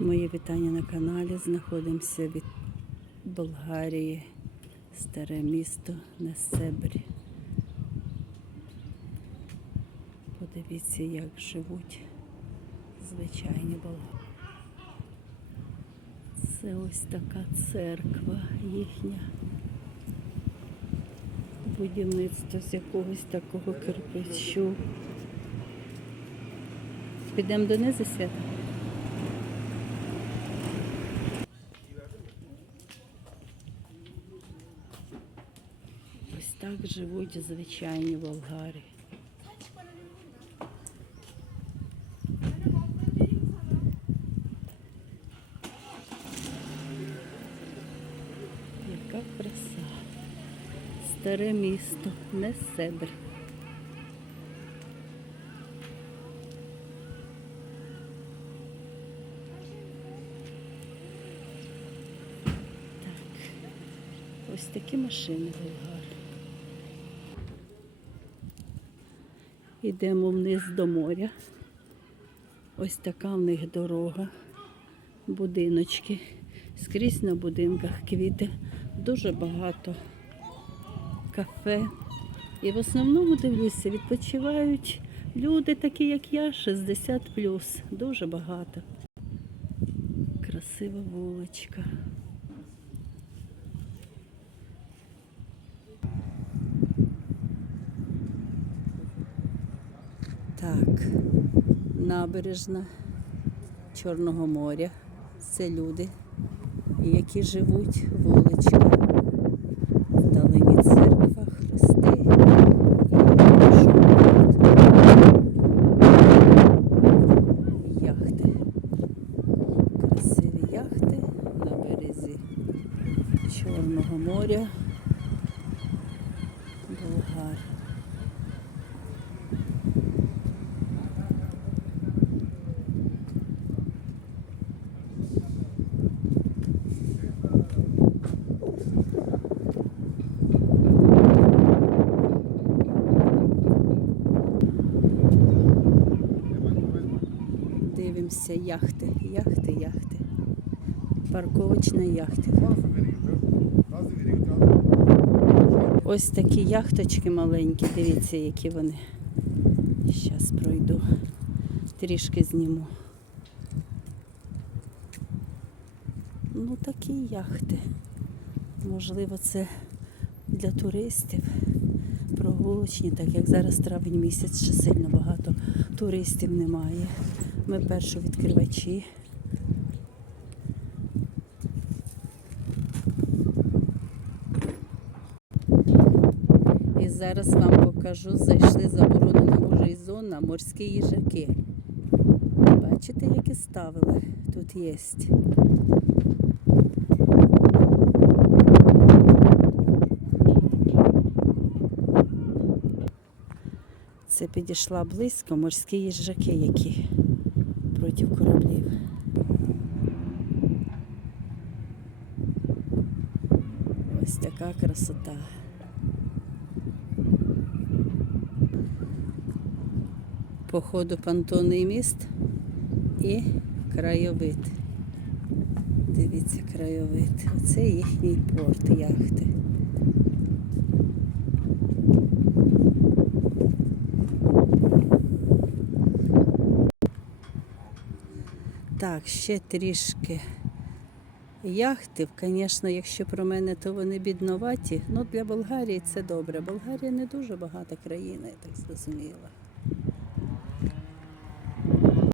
Мої вітання на каналі. Знаходимося від Болгарії, старе місто Несебрі. Подивіться, як живуть звичайні болгари. Це ось така церква їхня. Будівництво з якогось такого кирпичу. Підемо донизу свята? Ось так живуть звичайні болгари. Яка краса. Старе місто, не Себр. Так. Ось такі машини болгари. Йдемо вниз до моря. Ось така в них дорога, будиночки. Скрізь на будинках квіти, дуже багато кафе. І в основному дивлюся, відпочивають люди такі, як я, 60 Дуже багато. Красива вуличка. Так, набережна Чорного моря. Це люди, які живуть вуличка. Вдалині церква, хрести і яхти. Красиві яхти на березі Чорного моря. Болгар. Дивимося яхти, яхти, яхти. Парковочна яхти. Ось такі яхточки маленькі, дивіться, які вони. Зараз пройду, трішки зніму. Ну, такі яхти. Можливо, це для туристів прогулочні, так як зараз травень місяць, ще сильно багато туристів немає. Ми перші відкривачі. І зараз вам покажу, зайшли заборонена може зона морські їжаки. Бачите, які ставили? Тут є. Це підійшла близько морські їжаки, які проти кораблів. Ось така красота. Походу понтонний міст і краєвид. Дивіться краєвид. Оце їхній порт яхти. Так, ще трішки яхтів. Звісно, якщо про мене, то вони бідноваті. Ну, для Болгарії це добре. Болгарія не дуже багата країна, я так зрозуміла.